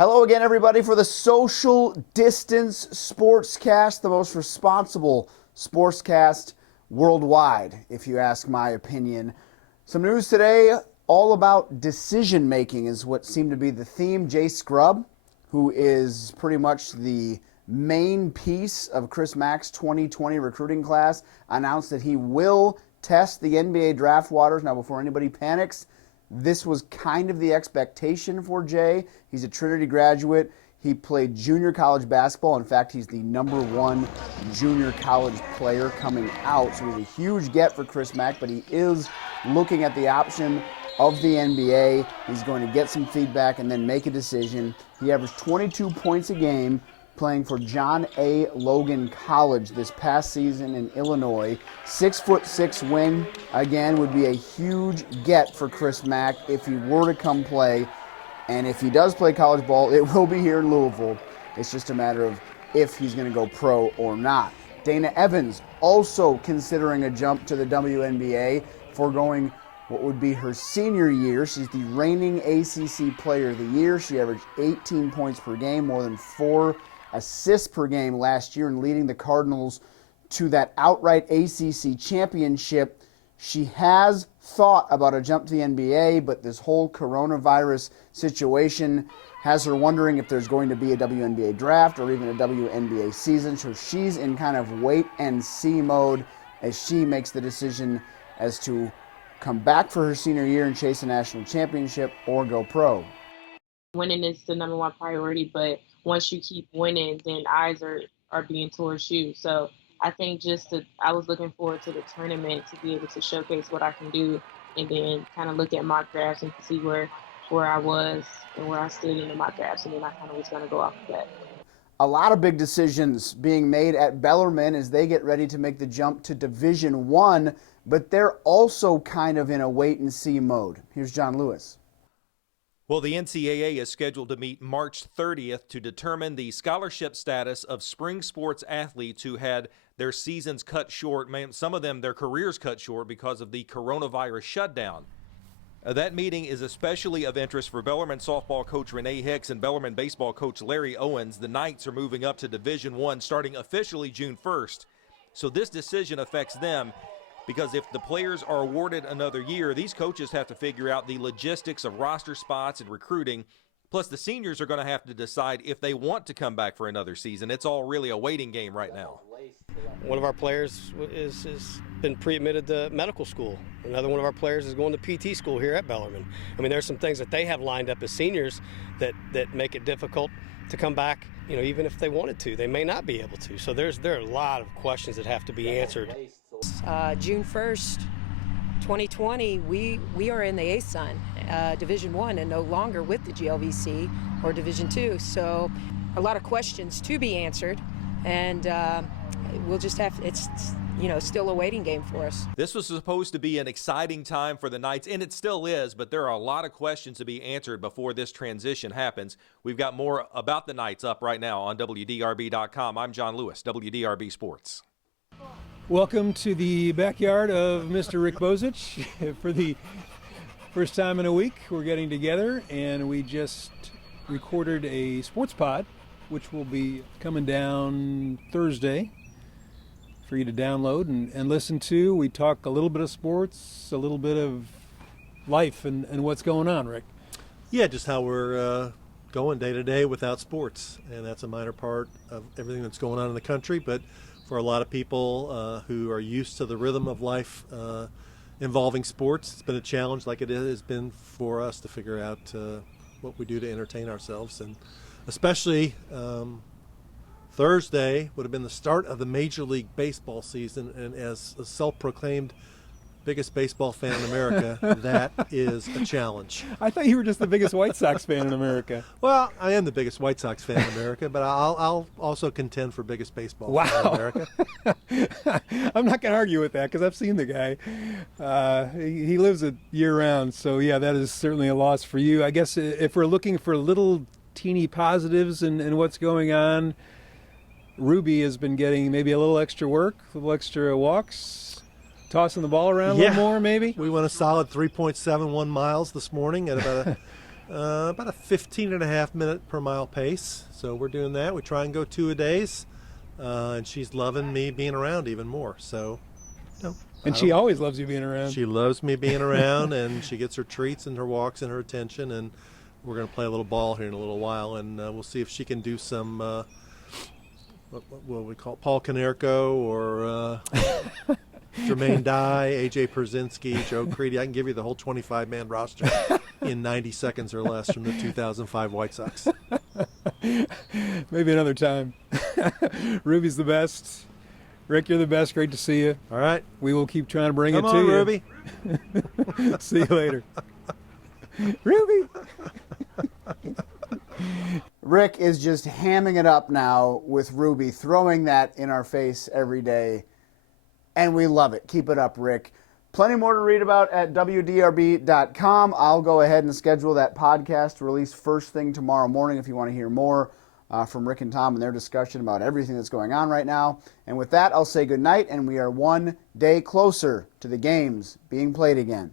Hello again, everybody, for the Social Distance Sportscast, the most responsible sportscast worldwide, if you ask my opinion. Some news today, all about decision-making is what seemed to be the theme. Jay Scrubb, who is pretty much the main piece of Chris Mack's 2020 recruiting class, announced that he will test the NBA draft waters. Now, before anybody panics, this was kind of the expectation for Jay. He's a Trinity graduate. He played junior college basketball. In fact, he's the #1 junior college player coming out. So he's a huge get for Chris Mack, but he is looking at the option of the NBA. He's going to get some feedback and then make a decision. He averaged 22 points a game playing for John A. Logan College this past season in Illinois. 6'6" wing, again, would be a huge get for Chris Mack if he were to come play. And if he does play college ball, it will be here in Louisville. It's just a matter of if he's going to go pro or not. Dana Evans also considering a jump to the WNBA, foregoing what would be her senior year. She's the reigning ACC Player of the Year. She averaged 18 points per game, more than 4 assists per game last year, and leading the Cardinals to that outright ACC championship. She has thought about a jump to the NBA, but this whole coronavirus situation has her wondering if there's going to be a WNBA draft or even a WNBA season. So she's in kind of wait and see mode as she makes the decision as to come back for her senior year and chase a national championship or go pro. Winning is the #1 priority, but once you keep winning, then eyes are being towards you. So I think I was looking forward to the tournament to be able to showcase what I can do, and then kind of look at mock drafts and see where I was and where I stood in the mock drafts, and then I kind of was going to go off of that. A lot of big decisions being made at Bellarmine as they get ready to make the jump to Division I, but they're also kind of in a wait-and-see mode. Here's John Lewis. Well, the NCAA is scheduled to meet March 30th to determine the scholarship status of spring sports athletes who had their seasons cut short, some of them their careers cut short because of the coronavirus shutdown. That meeting is especially of interest for Bellarmine softball coach Renee Hicks and Bellarmine baseball coach Larry Owens. The Knights are moving up to Division I starting officially June 1st. So this decision affects them, because if the players are awarded another year, these coaches have to figure out the logistics of roster spots and recruiting. Plus, the seniors are going to have to decide if they want to come back for another season. It's all really a waiting game right now. One of our players is been pre-admitted to medical school. Another one of our players is going to PT school here at Bellarmine. I mean, there's some things that they have lined up as seniors that make it difficult to come back. You know, even if they wanted to, they may not be able to. So there are a lot of questions that have to be answered. June 1st, 2020, we are in the ASUN, Division I, and no longer with the GLVC or Division II. So a lot of questions to be answered, and we'll just it's still a waiting game for us. This was supposed to be an exciting time for the Knights, and it still is, but there are a lot of questions to be answered before this transition happens. We've got more about the Knights up right now on WDRB.com. I'm John Lewis, WDRB Sports. Welcome to the backyard of Mr. Rick Bozich. For the first time in a week, we're getting together, and we just recorded a sports pod, which will be coming down Thursday for you to download and listen to. We talk a little bit of sports, a little bit of life and what's going on, Rick. Yeah, just how we're going day to day without sports, and that's a minor part of everything that's going on in the country, but for a lot of people who are used to the rhythm of life involving sports, it's been a challenge, like it has been for us, to figure out what we do to entertain ourselves. And especially Thursday would have been the start of the Major League Baseball season, and as a self-proclaimed biggest baseball fan in America, that is a challenge. I thought you were just the biggest White Sox fan in America. Well, I am the biggest White Sox fan in America, but I'll also contend for biggest baseball fan in America. I'm not going to argue with that because I've seen the guy. He lives it year-round, so yeah, that is certainly a loss for you. I guess if we're looking for little teeny positives in what's going on, Ruby has been getting maybe a little extra work, a little extra walks, tossing the ball around a little more, maybe? We went a solid 3.71 miles this morning at about about a 15.5 minute per mile pace. So we're doing that. We try and go 2 a days, and she's loving me being around even more. So, And she always loves you being around. She loves me being around, and she gets her treats and her walks and her attention. And we're going to play a little ball here in a little while, and we'll see if she can do some what we call Paul Konerko or Jermaine Dye, AJ Przynski, Joe Creedy. I can give you the whole 25-man roster in 90 seconds or less from the 2005 White Sox. Maybe another time. Ruby's the best. Rick, you're the best. Great to see you. All right. We will keep trying to bring Come it to on, you. Ruby. See you later. Ruby. Rick is just hamming it up now with Ruby, throwing that in our face every day. And we love it. Keep it up, Rick. Plenty more to read about at WDRB.com. I'll go ahead and schedule that podcast to release first thing tomorrow morning if you want to hear more from Rick and Tom and their discussion about everything that's going on right now. And with that, I'll say good night, and we are one day closer to the games being played again.